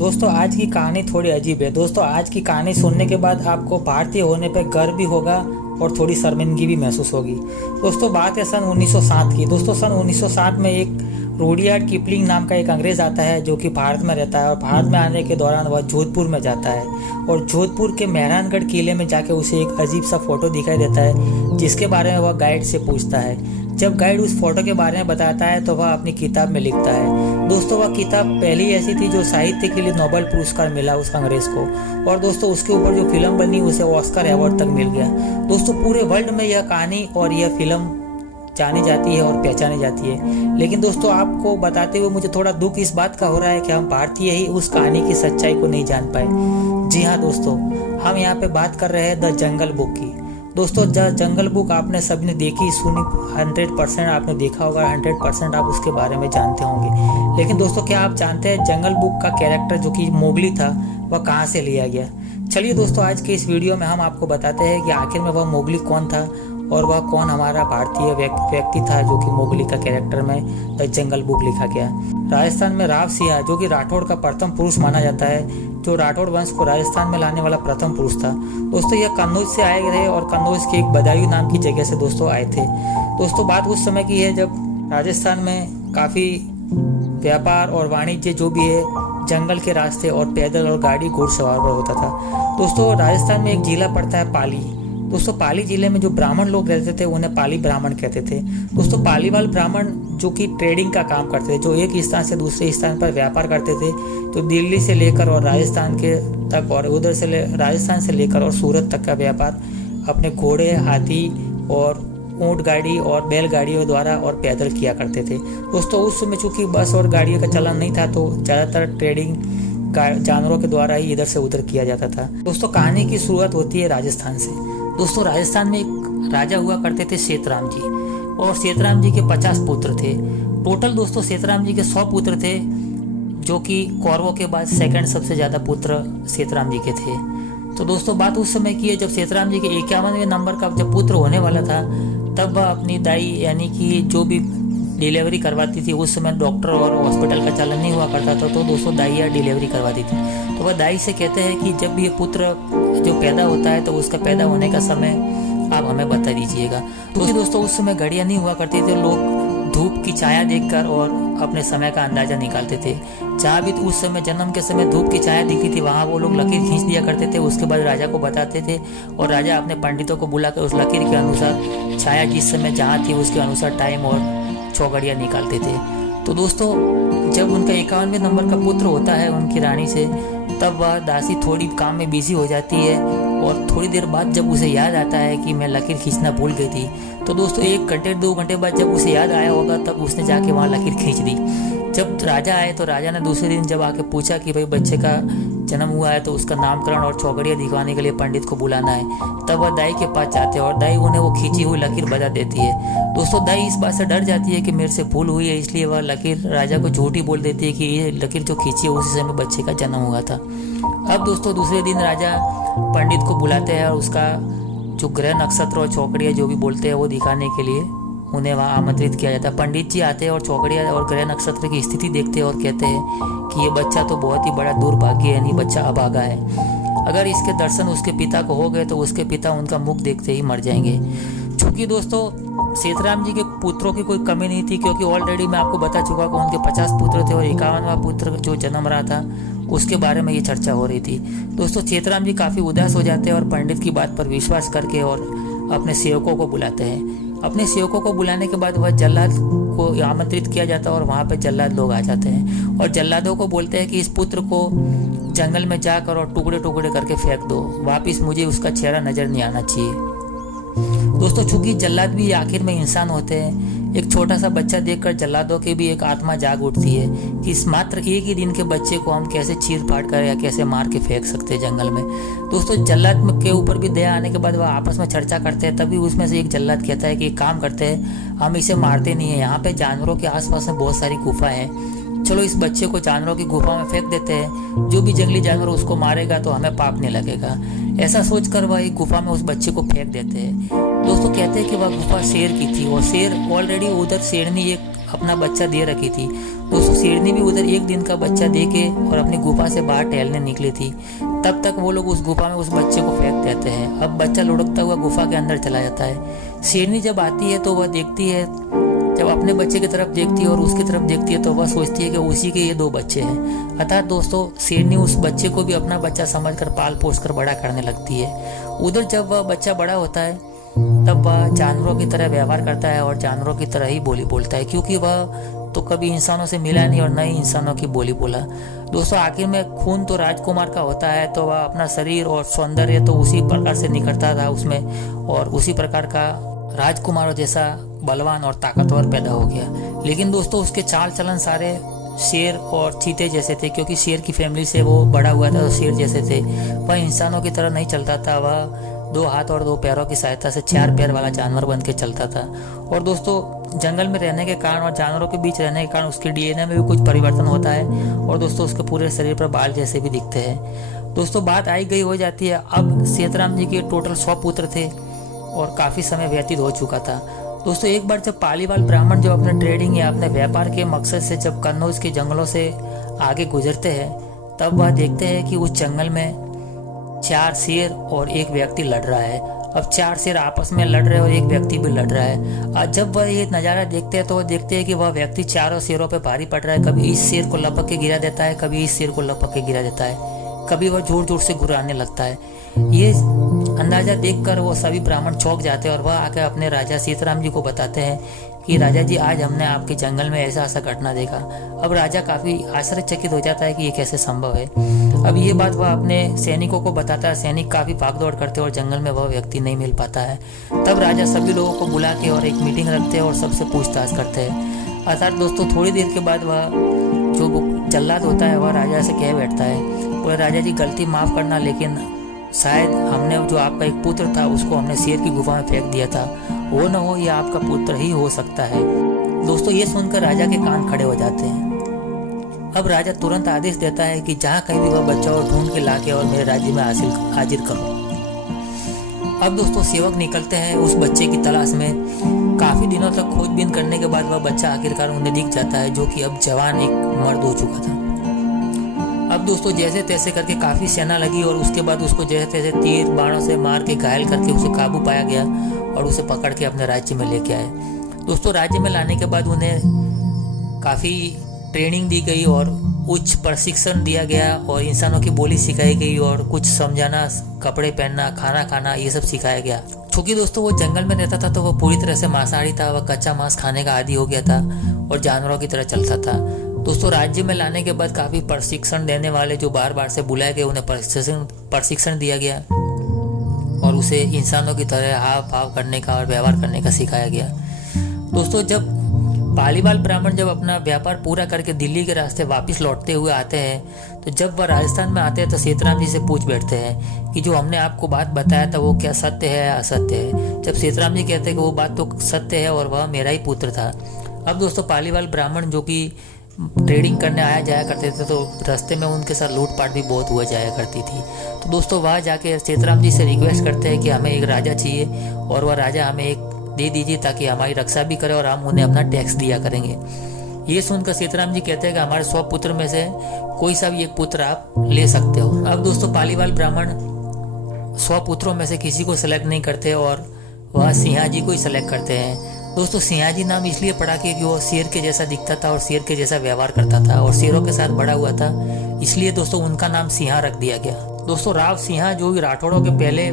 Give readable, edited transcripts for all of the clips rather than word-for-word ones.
दोस्तों आज की कहानी थोड़ी अजीब है। दोस्तों आज की कहानी सुनने के बाद आपको भारतीय होने पर गर्व भी होगा और थोड़ी शर्मिंदगी भी महसूस होगी। दोस्तों बात है सन 1907 की। दोस्तों सन 1907 में एक रुडयार्ड किपलिंग नाम का एक अंग्रेज आता है जो कि भारत में रहता है और भारत में आने के दौरान वह जोधपुर में जाता है और जोधपुर के मेहरानगढ़ किले में जाके उसे एक अजीब सा फोटो दिखाई देता है जिसके बारे में वह गाइड से पूछता है। जब गाइड उस फोटो के बारे में बताता है तो वह अपनी किताब में लिखता है। दोस्तों वह किताब पहली ऐसी थी जो साहित्य के लिए नोबेल पुरस्कार मिला उस अंग्रेज को और दोस्तों उसके ऊपर जो फिल्म बनी उसे ऑस्कर अवार्ड तक मिल गया। दोस्तों पूरे वर्ल्ड में यह कहानी और यह फिल्म जानी जाती है और पहचानी जाती है। लेकिन दोस्तों आपको बताते हुए मुझे थोड़ा दुख इस बात का हो रहा है कि हम भारतीय ही उस कहानी की सच्चाई को नहीं जान पाए। जी हाँ दोस्तों, हम यहाँ पे बात कर रहे हैं द जंगल बुक की। दोस्तों जंगल बुक आपने सबने देखी सुनी, 100% आपने देखा होगा, 100% आप उसके बारे में जानते होंगे। लेकिन दोस्तों क्या आप जानते हैं जंगल बुक का कैरेक्टर जो कि मोगली था वह कहाँ से लिया गया? चलिए दोस्तों आज के इस वीडियो में हम आपको बताते हैं कि आखिर में वह मोगली कौन था और वह कौन हमारा भारतीय व्यक्ति था जो कि मोगली का कैरेक्टर में द जंगल बुक लिखा गया। राजस्थान में राव सिंह जो कि राठौड़ का प्रथम पुरुष माना जाता है, जो राठौड़ वंश को राजस्थान में लाने वाला प्रथम पुरुष था। दोस्तों यह कन्नौज से आए थे और कन्नौज के एक बदायूं नाम की जगह से दोस्तों आए थे। दोस्तों बात उस समय की है जब राजस्थान में काफ़ी व्यापार और वाणिज्य जो भी है जंगल के रास्ते और पैदल और गाड़ी घुड़सवार पर होता था। दोस्तों राजस्थान में एक जिला पड़ता है पाली। दोस्तों पाली जिले में जो ब्राह्मण लोग रहते थे उन्हें पाली ब्राह्मण कहते थे। दोस्तों पालीवाल ब्राह्मण जो कि ट्रेडिंग का काम करते थे, जो एक स्थान से दूसरे स्थान पर व्यापार करते थे, तो दिल्ली से लेकर और राजस्थान के तक और उधर से राजस्थान से लेकर और सूरत तक का व्यापार अपने घोड़े, हाथी और ऊंट गाड़ी और बैलगाड़ियों द्वारा और पैदल किया करते थे। दोस्तों उस समय चूंकि बस और गाड़ियों का चलन नहीं था तो ज़्यादातर ट्रेडिंग जानवरों के द्वारा ही इधर से उधर किया जाता था। दोस्तों कहानी की शुरुआत होती है राजस्थान से। दोस्तों राजस्थान में एक राजा हुआ करते थे सेतराम जी और सेतराम जी के 50 पुत्र थे टोटल। दोस्तों सेतराम जी के 100 पुत्र थे जो कि कौरवों के बाद सेकंड सबसे ज़्यादा पुत्र सेतराम जी के थे। तो दोस्तों बात उस समय की है जब सेतराम जी के 51वें नंबर का जब पुत्र होने वाला था तब वह अपनी दाई यानी कि जो भी डिलीवरी करवाती थी, उस समय डॉक्टर और हॉस्पिटल का चलन नहीं हुआ करता था तो दोस्तों दाइयाँ डिलीवरी करवाती थी। तो वह दाई से कहते हैं कि जब भी ये पुत्र जो पैदा होता है तो उसका पैदा होने का समय आप हमें बता दीजिएगा। क्योंकि दोस्तों उस समय घड़ियाँ नहीं हुआ करती थी, लोग धूप की छाया देखकर और अपने समय का अंदाजा निकालते थे। जहाँ भी उस समय जन्म के समय धूप की छाया दिखती थी वहाँ वो लोग लकीर खींच दिया करते थे, उसके बाद राजा को बताते थे और राजा अपने पंडितों को बुलाकर उस लकीर के अनुसार छाया जिस समय जहाँ थी उसके अनुसार टाइम और चौघड़ियाँ निकालते थे। तो दोस्तों जब उनका 51वें नंबर का पुत्र होता है उनकी रानी से, तब वह दासी थोड़ी काम में बिजी हो जाती है और थोड़ी देर बाद जब उसे याद आता है कि मैं लकीर खींचना भूल गई थी, तो दोस्तों 1 घंटे 2 घंटे बाद जब उसे याद आया होगा तब उसने जाके वहाँ लकीर खींच दी। जब राजा आए तो राजा ने दूसरे दिन जब आके पूछा कि भाई बच्चे का जन्म हुआ है तो उसका नामकरण और चौघड़ियाँ दिखवाने के लिए पंडित को बुलाना है, तब वह दाई के पास जाते हैं और दाई उन्हें वो खींची हुई लकीर बता देती है। दोस्तों दाई इस बात से डर जाती है कि मेरे से भूल हुई है, इसलिए वह लकीर राजा को झूठी बोल देती है कि ये लकीर जो खींची है उसी समय बच्चे का जन्म हुआ था। अब दोस्तों दूसरे दिन राजा पंडित को बुलाते हैं और उसका जो ग्रह नक्षत्र और चौकड़ियाँ जो भी बोलते हैं वो दिखाने के लिए उन्हें वहाँ आमंत्रित किया जाता है। पंडित जी आते हैं और चौकड़ियाँ और ग्रह नक्षत्र की स्थिति देखते हैं और कहते हैं कि ये बच्चा तो बहुत ही बड़ा दुर्भाग्य है, यानी बच्चा अभागा है। अगर इसके दर्शन उसके पिता को हो गए तो उसके पिता उनका मुख देखते ही मर जाएंगे। चूँकि दोस्तों सेतराम जी के पुत्रों की कोई कमी नहीं थी क्योंकि ऑलरेडी मैं आपको बता चुका कि उनके 50 पुत्र थे और 51वां पुत्र जो जन्म रहा था उसके बारे में ये चर्चा हो रही थी। दोस्तों सेतराम जी काफ़ी उदास हो जाते हैं और पंडित की बात पर विश्वास करके और अपने सेवकों को बुलाते हैं। अपने सेवकों को बुलाने के बाद वह जल्लाद को आमंत्रित किया जाता है और वहाँ पर जल्लाद लोग आ जाते हैं और जल्लादों को बोलते हैं कि इस पुत्र को जंगल में जाकर और टुकड़े टुकड़े करके फेंक दो, वापिस मुझे उसका चेहरा नजर नहीं आना चाहिए। दोस्तों चूंकि जल्लाद भी आखिर में इंसान होते हैं, एक छोटा सा बच्चा देखकर जल्लादों की भी एक आत्मा जाग उठती है कि इस मात्र एक ही दिन के बच्चे को हम कैसे चीर फाड़ कर या कैसे मार के फेंक सकते हैं जंगल में। दोस्तों जल्लाद के ऊपर भी दया आने के बाद वह आपस में चर्चा करते हैं, तभी उसमें से एक जल्लाद कहता है कि एक काम करते हैं, हम इसे मारते नहीं है, यहाँ पे जानवरों के आसपास में बहुत सारी गुफा है, चलो इस बच्चे को जानवरों की गुफा में फेंक देते हैं, जो भी जंगली जानवर उसको मारेगा तो हमें पाप नहीं लगेगा। ऐसा सोचकर वह एक गुफा में उस बच्चे को फेंक देते हैं। दोस्तों कहते हैं कि वह गुफा शेर की थी और शेर ऑलरेडी उधर शेरनी एक अपना बच्चा दे रखी थी, दोस्तों शेरनी भी उधर एक दिन का बच्चा देके और अपनी गुफा से बाहर टहलने निकली थी। तब तक वो लोग उस गुफा में उस बच्चे को फेंक देते हैं। अब बच्चा लुढ़कता हुआ गुफा के अंदर चला जाता है। शेरनी जब आती है तो वह देखती है, जब अपने बच्चे की तरफ देखती है और उसकी तरफ देखती है तो वह सोचती है कि उसी के ये 2 बच्चे हैं। अतः दोस्तों शेरनी उस बच्चे को भी अपना बच्चा समझकर पाल पोस कर बड़ा करने लगती है। उधर जब वह बच्चा बड़ा होता है तब वह जानवरों की तरह व्यवहार करता है और जानवरों की तरह ही बोली बोलता है, क्योंकि वह तो कभी इंसानों से मिला नहीं और न ही इंसानों की बोली बोला। दोस्तों आखिर में खून तो राजकुमार का होता है, तो वह अपना शरीर और सौंदर्य तो उसी प्रकार से निखरता था उसमें और उसी प्रकार का राजकुमार जैसा बलवान और ताकतवर पैदा हो गया। लेकिन दोस्तों उसके चाल चलन सारे शेर और चीते जैसे थे, क्योंकि शेर की फैमिली से वो बड़ा हुआ था तो शेर जैसे थे। वह इंसानों की तरह नहीं चलता था, वह 2 हाथ और 2 पैरों की सहायता से 4 पैर वाला जानवर बन के चलता था। और दोस्तों जंगल में रहने के कारण और जानवरों के बीच रहने के कारण उसके डीएनए में भी कुछ परिवर्तन होता है और दोस्तों उसके पूरे शरीर पर बाल जैसे भी दिखते हैं। दोस्तों बात आई गई हो जाती है। अब सेतराम जी के टोटल 100 पुत्र थे और काफ़ी समय व्यतीत हो चुका था। दोस्तों एक बार जब पालीवाल ब्राह्मण जब अपने ट्रेडिंग या अपने व्यापार के मकसद से जब कन्नौज के जंगलों से आगे गुजरते हैं तब वह देखते हैं कि उस जंगल में 4 शेर और एक व्यक्ति लड़ रहा है। अब 4 शेर आपस में लड़ रहे हैं और एक व्यक्ति भी लड़ रहा है। और जब वह ये नज़ारा देखते हैं तो वह देखते हैं कि वह व्यक्ति चारों शेरों पे भारी पड़ रहा है। कभी इस शेर को लपक के गिरा देता है, कभी इस शेर को लपक के गिरा देता है, कभी वह जोर जोर से गुर्राने लगता है। ये अंदाजा देखकर वो सभी ब्राह्मण चौंक जाते हैं और वह आकर अपने राजा सीताराम जी को बताते हैं कि राजा जी आज हमने आपके जंगल में ऐसा ऐसा घटना देखा। अब राजा काफी आश्चर्यचकित हो जाता है कि ये कैसे संभव है। अब ये बात वह अपने सैनिकों को बताता है। सैनिक काफी भागदौड़ करते हैं और जंगल में वह व्यक्ति नहीं मिल पाता है। तब राजा सभी लोगों को बुला के और एक मीटिंग रखते हैं और सबसे पूछताछ करते हैं। अर्थात दोस्तों थोड़ी देर के बाद वह जो जल्लाद होता है वह राजा से कह बैठता है, बोले राजा जी गलती माफ करना, लेकिन शायद हमने जो आपका एक पुत्र था उसको हमने शेर की गुफा में फेंक दिया था, वो न हो ये आपका पुत्र ही हो सकता है। दोस्तों ये सुनकर राजा के कान खड़े हो जाते हैं। अब राजा तुरंत आदेश देता है कि जहाँ कहीं भी वह बच्चा हो ढूंढ के लाके और मेरे राज्य में हाजिर करो। अब दोस्तों सेवक निकलते हैं उस बच्चे की तलाश में। काफी दिनों तक खोजबीन करने के बाद वह बच्चा आखिरकार उन्हें दिख जाता है, जो कि अब जवान एक मर्द हो चुका था। अब दोस्तों जैसे तैसे करके काफी सेना लगी और उसके बाद उसको जैसे तैसे तीर बाणों से मार के घायल करके उसे काबू पाया गया और उसे पकड़ के अपने राज्य में लेके आए। दोस्तों राज्य में लाने के बाद उन्हें काफी ट्रेनिंग दी गई और उच्च प्रशिक्षण दिया गया और इंसानों की बोली सिखाई गई और कुछ समझाना, कपड़े पहनना, खाना खाना, ये सब सिखाया गया। चूंकि दोस्तों वो जंगल में रहता था तो वह पूरी तरह से मांसाहारी था, वह कच्चा मांस खाने का आदी हो गया था और जानवरों की तरह चलता था। दोस्तों राज्य में लाने के बाद काफी प्रशिक्षण देने वाले जो बार बार से बुलाए गए उन्हें प्रशिक्षण दिया गया और उसे इंसानों की तरह हाव भाव करने का और व्यवहार करने का सिखाया गया। दोस्तों जब पालीवाल ब्राह्मण जब अपना व्यापार पूरा करके दिल्ली के रास्ते वापस लौटते हुए आते हैं तो जब वह राजस्थान में आते हैं तो सीताराम जी से पूछ बैठते हैं कि जो हमने आपको बात बताया था वो क्या सत्य है या असत्य है। जब सीताराम जी कहते हैं कि वो बात तो सत्य है और वह मेरा ही पुत्र था। अब दोस्तों पालीवाल ब्राह्मण जो कि ट्रेडिंग करने आया जाया करते थे तो रास्ते में उनके साथ लूटपाट भी बहुत हुआ जाया करती थी। तो दोस्तों वहाँ जाके सीताराम जी से रिक्वेस्ट करते हैं कि हमें एक राजा चाहिए और वह राजा हमें एक दे दीजिए ताकि हमारी रक्षा भी करे और हम उन्हें अपना टैक्स दिया करेंगे। ये सुनकर सीताराम जी कहते हैं कि हमारे 100 पुत्र में से कोई सा भी एक पुत्र आप ले सकते हो। अब दोस्तों पालीवाल ब्राह्मण 100 पुत्रों में से किसी को सेलेक्ट नहीं करते और वह सिंहा जी को ही सेलेक्ट करते हैं। दोस्तों सिंहा जी नाम इसलिए पड़ा क्योंकि वो शेर के जैसा दिखता था और शेर के जैसा व्यवहार करता था और शेरों के साथ बड़ा हुआ था, इसलिए दोस्तों उनका नाम सिंहा रख दिया गया। दोस्तों राव सिंहा जो राठौड़ों के पहले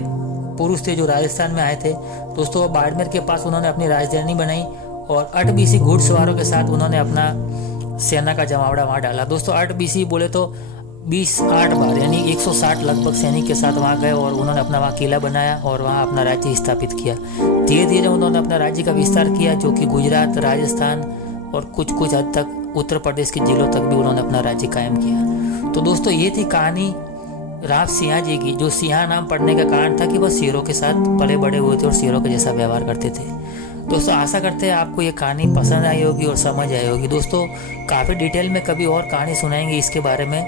पुरुष थे जो राजस्थान में आए थे, दोस्तों बाड़मेर के पास उन्होंने अपनी राजधानी बनाई और 8 BC घुड़सवारों के साथ उन्होंने अपना सेना का जमावड़ा वहाँ डाला। दोस्तों 8 BC बोले तो 8 बार यानी 160 लगभग सैनिक के साथ वहाँ गए और उन्होंने अपना वहाँ किला बनाया और वहाँ अपना राज्य स्थापित किया। धीरे धीरे उन्होंने अपना राज्य का विस्तार किया जो कि गुजरात, राजस्थान और कुछ हद तक उत्तर प्रदेश के जिलों तक भी उन्होंने अपना राज्य कायम किया। तो दोस्तों ये थी कहानी राव सिंहा जी की, जो सिंहा नाम पड़ने का कारण था कि वह शेरों के साथ पले बड़े हुए थे और शेरों के जैसा व्यवहार करते थे। दोस्तों आशा करते हैं आपको ये कहानी पसंद आई होगी और समझ आई होगी। दोस्तों काफ़ी डिटेल में कभी और कहानी सुनाएंगे इसके बारे में,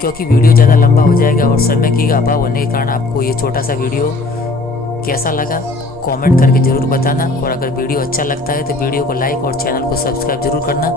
क्योंकि वीडियो ज़्यादा लंबा हो जाएगा और समय की अभाव होने के कारण आपको ये छोटा सा वीडियो कैसा लगा कमेंट करके ज़रूर बताना। और अगर वीडियो अच्छा लगता है तो वीडियो को लाइक और चैनल को सब्सक्राइब जरूर करना।